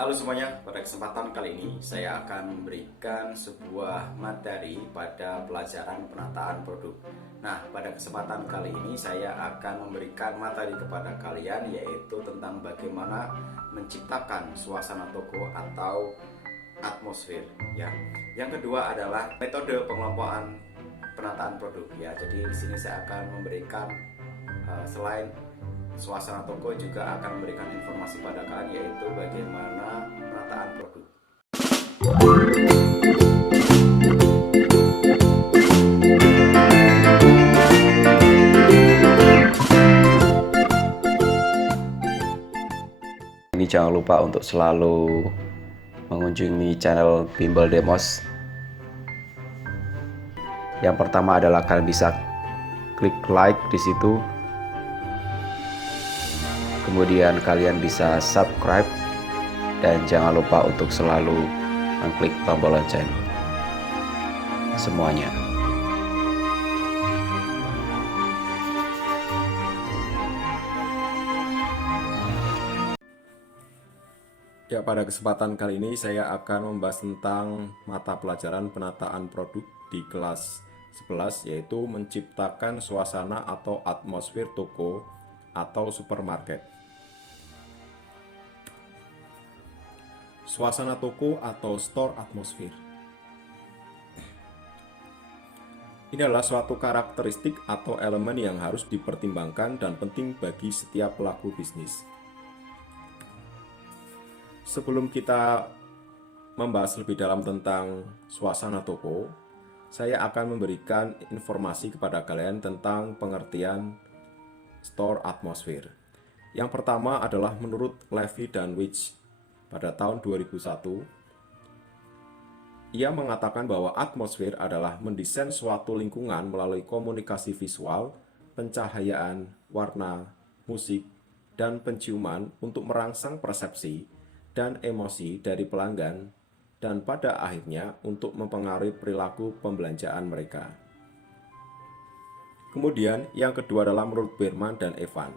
Halo semuanya, pada kesempatan kali ini saya akan memberikan sebuah materi pada pelajaran penataan produk. Nah, pada kesempatan kali ini saya akan memberikan materi kepada kalian yaitu tentang bagaimana menciptakan suasana toko atau atmosfer ya. Yang kedua adalah metode pengelompokan penataan produk ya. Jadi di sini saya akan memberikan selain suasana toko juga akan memberikan informasi pada kalian yaitu bagaimana penataan produk. Ini jangan lupa untuk selalu mengunjungi channel Bimbel Demos. Yang pertama adalah kalian bisa klik like di situ. Kemudian kalian bisa subscribe dan jangan lupa untuk selalu mengklik tombol lonceng semuanya. Ya, pada kesempatan kali ini saya akan membahas tentang mata pelajaran penataan produk di kelas 11 yaitu menciptakan suasana atau atmosfer toko atau supermarket. Suasana toko atau store atmosphere. Ini adalah suatu karakteristik atau elemen yang harus dipertimbangkan dan penting bagi setiap pelaku bisnis. Sebelum kita membahas lebih dalam tentang suasana toko, saya akan memberikan informasi kepada kalian tentang pengertian store atmosphere. Yang pertama adalah menurut Levy dan Witch pada tahun 2001, ia mengatakan bahwa atmosfer adalah mendesain suatu lingkungan melalui komunikasi visual, pencahayaan, warna, musik, dan penciuman untuk merangsang persepsi dan emosi dari pelanggan dan pada akhirnya untuk mempengaruhi perilaku pembelanjaan mereka. Kemudian yang kedua adalah menurut Berman dan Evan.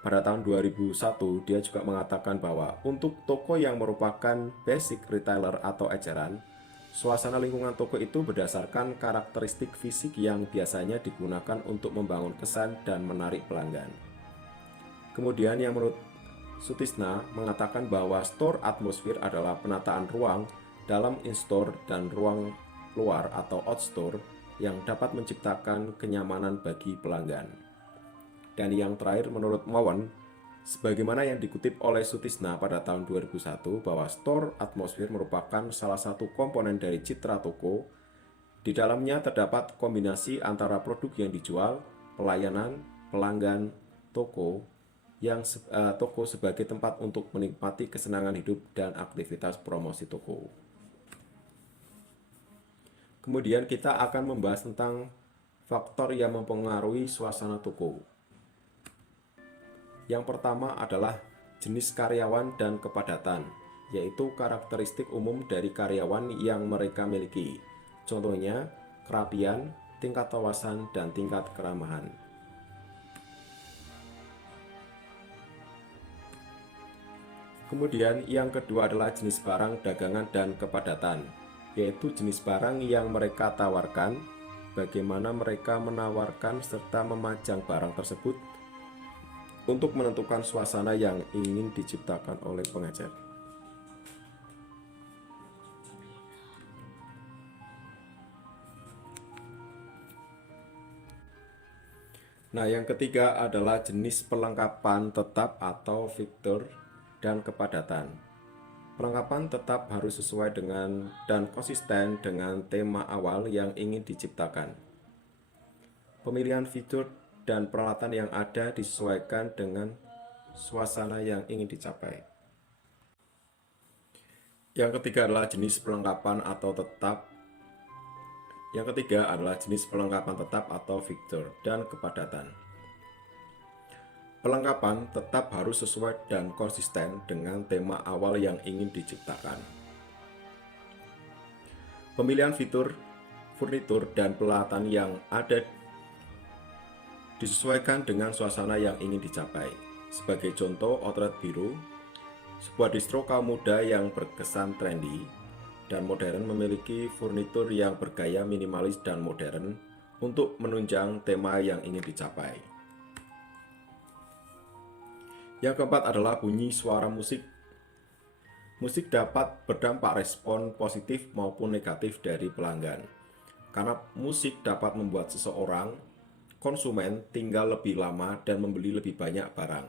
Pada tahun 2001, dia juga mengatakan bahwa untuk toko yang merupakan basic retailer atau eceran, suasana lingkungan toko itu berdasarkan karakteristik fisik yang biasanya digunakan untuk membangun kesan dan menarik pelanggan. Kemudian yang menurut Sutisna mengatakan bahwa store atmosphere adalah penataan ruang dalam in-store dan ruang luar atau outstore yang dapat menciptakan kenyamanan bagi pelanggan. Dan yang terakhir menurut Mowen, sebagaimana yang dikutip oleh Sutisna pada tahun 2001 bahwa store atmosphere merupakan salah satu komponen dari citra toko. Di dalamnya terdapat kombinasi antara produk yang dijual, pelayanan, pelanggan, toko sebagai tempat untuk menikmati kesenangan hidup dan aktivitas promosi toko. Kemudian kita akan membahas tentang faktor yang mempengaruhi suasana toko. Yang pertama adalah jenis karyawan dan kepadatan, yaitu karakteristik umum dari karyawan yang mereka miliki. Contohnya, kerapian, tingkat wawasan, dan tingkat keramahan. Kemudian yang kedua adalah jenis barang dagangan dan kepadatan, yaitu jenis barang yang mereka tawarkan, bagaimana mereka menawarkan serta memajang barang tersebut untuk menentukan suasana yang ingin diciptakan oleh pengecer. Nah, yang ketiga adalah jenis perlengkapan tetap atau fitur dan kepadatan. Perlengkapan tetap harus sesuai dengan dan konsisten dengan tema awal yang ingin diciptakan. Pemilihan fitur dan peralatan yang ada disesuaikan dengan suasana yang ingin dicapai. Yang ketiga adalah jenis perlengkapan atau tetap. Yang ketiga adalah jenis perlengkapan tetap atau fitur dan kepadatan. Perlengkapan tetap harus sesuai dan konsisten dengan tema awal yang ingin diciptakan. Pemilihan fitur, furnitur, dan peralatan yang ada disesuaikan dengan suasana yang ingin dicapai. Sebagai contoh, outlet biru Sebuah distro kaum muda yang berkesan trendy dan modern memiliki furnitur yang bergaya minimalis dan modern untuk menunjang tema yang ingin dicapai. Yang keempat adalah bunyi suara musik. Musik dapat berdampak respon positif maupun negatif dari pelanggan. Karena musik dapat membuat seseorang konsumen tinggal lebih lama dan membeli lebih banyak barang,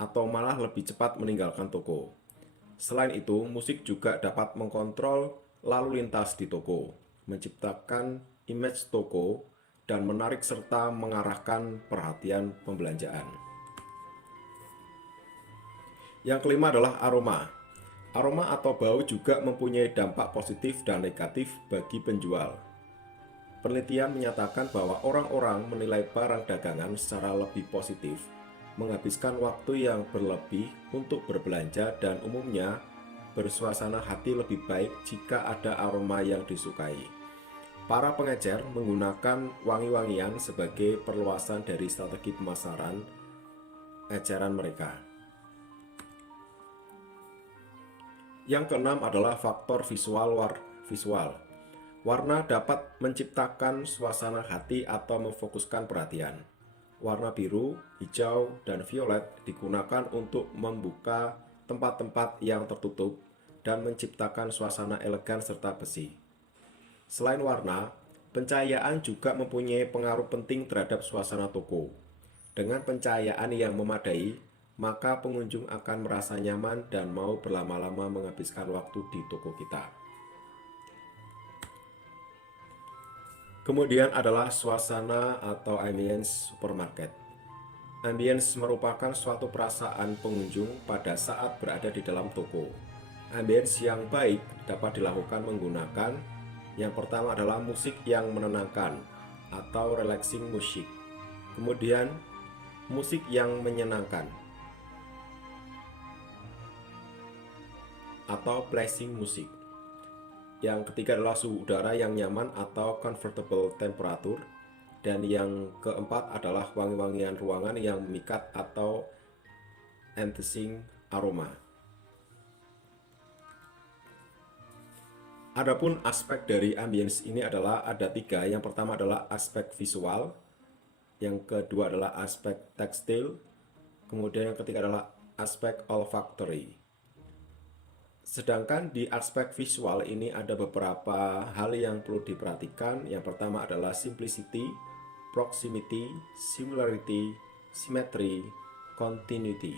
atau malah lebih cepat meninggalkan toko. Selain itu, musik juga dapat mengkontrol lalu lintas di toko, menciptakan image toko, dan menarik serta mengarahkan perhatian pembelanjaan. Yang kelima adalah aroma. Aroma atau bau juga mempunyai dampak positif dan negatif bagi penjual. Penelitian menyatakan bahwa orang-orang menilai barang dagangan secara lebih positif, menghabiskan waktu yang berlebih untuk berbelanja dan umumnya bersuasana hati lebih baik jika ada aroma yang disukai. Para pengecer menggunakan wangi-wangian sebagai perluasan dari strategi pemasaran eceran mereka. Yang keenam adalah faktor visual. Warna dapat menciptakan suasana hati atau memfokuskan perhatian. Warna biru, hijau, dan violet digunakan untuk membuka tempat-tempat yang tertutup dan menciptakan suasana elegan serta bersih. Selain warna, pencahayaan juga mempunyai pengaruh penting terhadap suasana toko. Dengan pencahayaan yang memadai, maka pengunjung akan merasa nyaman dan mau berlama-lama menghabiskan waktu di toko kita. Kemudian adalah suasana atau ambience supermarket. Ambience merupakan suatu perasaan pengunjung pada saat berada di dalam toko. Ambience yang baik dapat dilakukan menggunakan yang pertama adalah musik yang menenangkan atau relaxing music. Kemudian musik yang menyenangkan atau pleasing music. Yang ketiga adalah suhu udara yang nyaman atau comfortable temperature. Dan yang keempat adalah wangi-wangian ruangan yang memikat atau enticing aroma. Adapun aspek dari ambience ini adalah ada tiga. Yang pertama adalah aspek visual, yang kedua adalah aspek tekstil, kemudian yang ketiga adalah aspek olfactory. Sedangkan di aspek visual ini ada beberapa hal yang perlu diperhatikan. Yang pertama adalah simplicity, proximity, similarity, symmetry, continuity.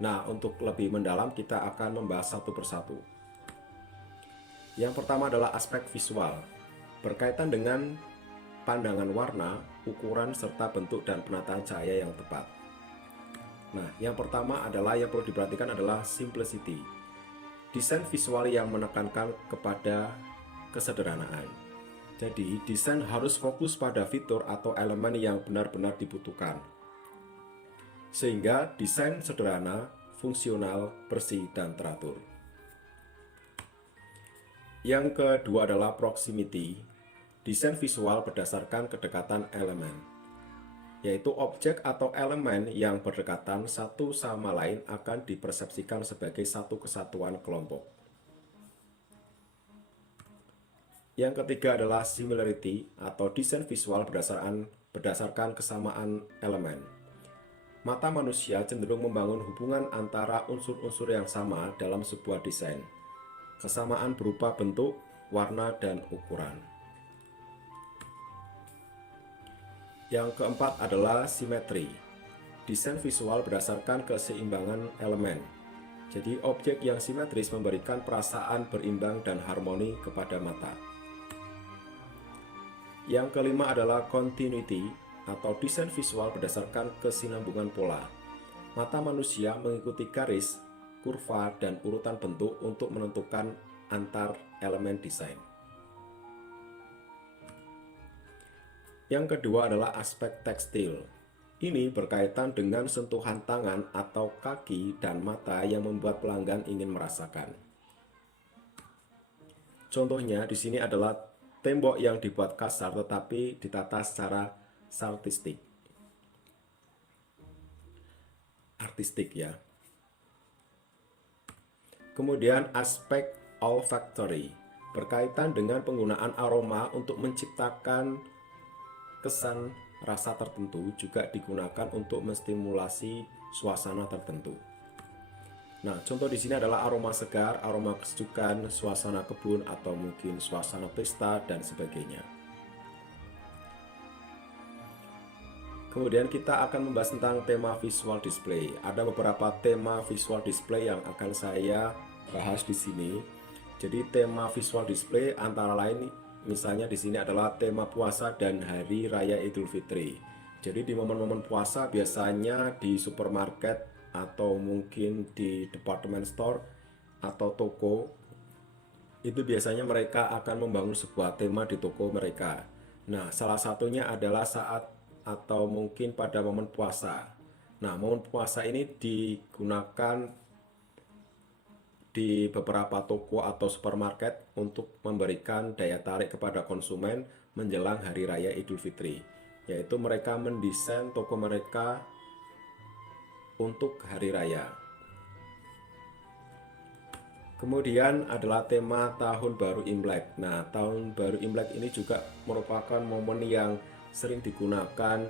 Nah, untuk lebih mendalam kita akan membahas satu persatu. Yang pertama adalah aspek visual, berkaitan dengan pandangan warna, ukuran, serta bentuk dan penataan cahaya yang tepat. Nah, yang pertama adalah yang perlu diperhatikan adalah simplicity. Desain visual yang menekankan kepada kesederhanaan. Jadi, desain harus fokus pada fitur atau elemen yang benar-benar dibutuhkan. Sehingga desain sederhana, fungsional, bersih, dan teratur. Yang kedua adalah proximity. Desain visual berdasarkan kedekatan elemen, yaitu objek atau elemen yang berdekatan satu sama lain akan dipersepsikan sebagai satu kesatuan kelompok. Yang ketiga adalah similarity atau desain visual berdasarkan kesamaan elemen. Mata manusia cenderung membangun hubungan antara unsur-unsur yang sama dalam sebuah desain. Kesamaan berupa bentuk, warna, dan ukuran. Yang keempat adalah simetri. Desain visual berdasarkan keseimbangan elemen. Jadi objek yang simetris memberikan perasaan berimbang dan harmoni kepada mata. Yang kelima adalah continuity atau desain visual berdasarkan kesinambungan pola. Mata manusia mengikuti garis, kurva, dan urutan bentuk untuk menentukan antar elemen desain. Yang kedua adalah aspek tekstil. Ini berkaitan dengan sentuhan tangan atau kaki dan mata yang membuat pelanggan ingin merasakan. Contohnya di sini adalah tembok yang dibuat kasar tetapi ditata secara artistik ya. Kemudian aspek olfactory berkaitan dengan penggunaan aroma untuk menciptakan kesan rasa tertentu, juga digunakan untuk menstimulasi suasana tertentu. Nah, contoh di sini adalah aroma segar, aroma kesejukan, suasana kebun, atau mungkin suasana pesta, dan sebagainya. Kemudian kita akan membahas tentang tema visual display. Ada beberapa tema visual display yang akan saya bahas di sini. Jadi tema visual display antara lain misalnya di sini adalah tema puasa dan hari raya Idul Fitri. Jadi di momen-momen puasa biasanya di supermarket atau mungkin di department store atau toko itu biasanya mereka akan membangun sebuah tema di toko mereka. Nah, salah satunya adalah saat atau mungkin pada momen puasa. Nah, momen puasa ini digunakan di beberapa toko atau supermarket untuk memberikan daya tarik kepada konsumen menjelang Hari Raya Idul Fitri, yaitu mereka mendesain toko mereka untuk Hari Raya. Kemudian adalah tema Tahun Baru Imlek. Nah, Tahun Baru Imlek ini juga merupakan momen yang sering digunakan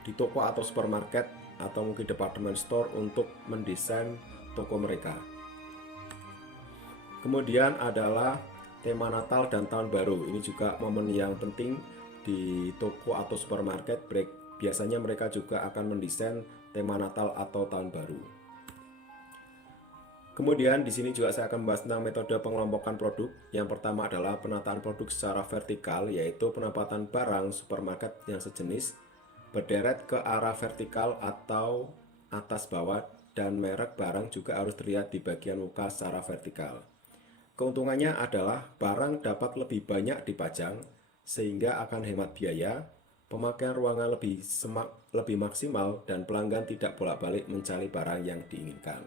di toko atau supermarket atau mungkin department store untuk mendesain toko mereka. Kemudian adalah tema Natal dan Tahun Baru. Ini juga momen yang penting di toko atau supermarket. Biasanya mereka juga akan mendesain tema Natal atau Tahun Baru. Kemudian di sini juga saya akan membahas tentang metode pengelompokan produk. Yang pertama adalah penataan produk secara vertikal, yaitu penempatan barang supermarket yang sejenis berderet ke arah vertikal atau atas bawah, dan merek barang juga harus terlihat di bagian muka secara vertikal. Keuntungannya adalah barang dapat lebih banyak dipajang sehingga akan hemat biaya, pemakaian ruangan lebih maksimal, dan pelanggan tidak bolak-balik mencari barang yang diinginkan.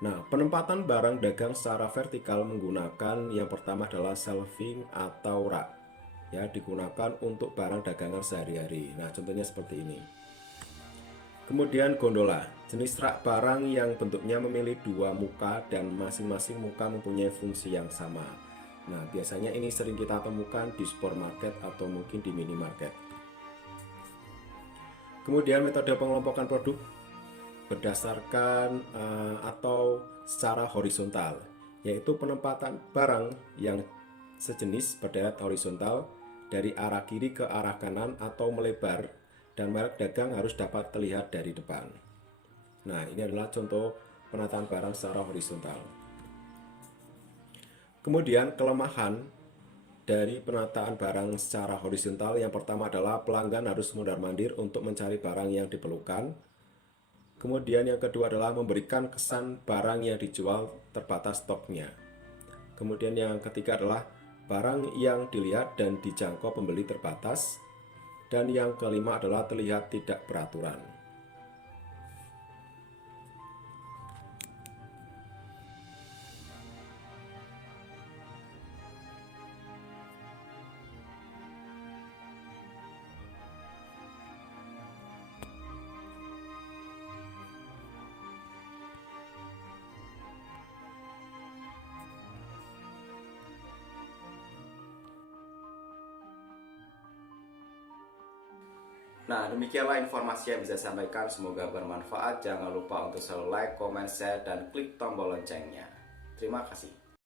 Nah, penempatan barang dagang secara vertikal menggunakan yang pertama adalah shelving atau rak. Ya, digunakan untuk barang dagangan sehari-hari. Nah, contohnya seperti ini. Kemudian gondola, jenis rak barang yang bentuknya memiliki dua muka dan masing-masing muka mempunyai fungsi yang sama. Nah, biasanya ini sering kita temukan di supermarket atau mungkin di minimarket. Kemudian metode pengelompokan produk berdasarkan atau secara horizontal, yaitu penempatan barang yang sejenis berderet horizontal dari arah kiri ke arah kanan atau melebar, dan merek dagang harus dapat terlihat dari depan. Nah, ini adalah contoh penataan barang secara horizontal. Kemudian kelemahan dari penataan barang secara horizontal yang pertama adalah pelanggan harus mondar-mandir untuk mencari barang yang diperlukan. Kemudian yang kedua adalah memberikan kesan barang yang dijual terbatas stoknya. Kemudian yang ketiga adalah barang yang dilihat dan dijangkau pembeli terbatas. Dan yang kelima adalah terlihat tidak beraturan. Nah, demikianlah informasi yang bisa saya sampaikan. Semoga bermanfaat. Jangan lupa untuk selalu like, comment, share, dan klik tombol loncengnya. Terima kasih.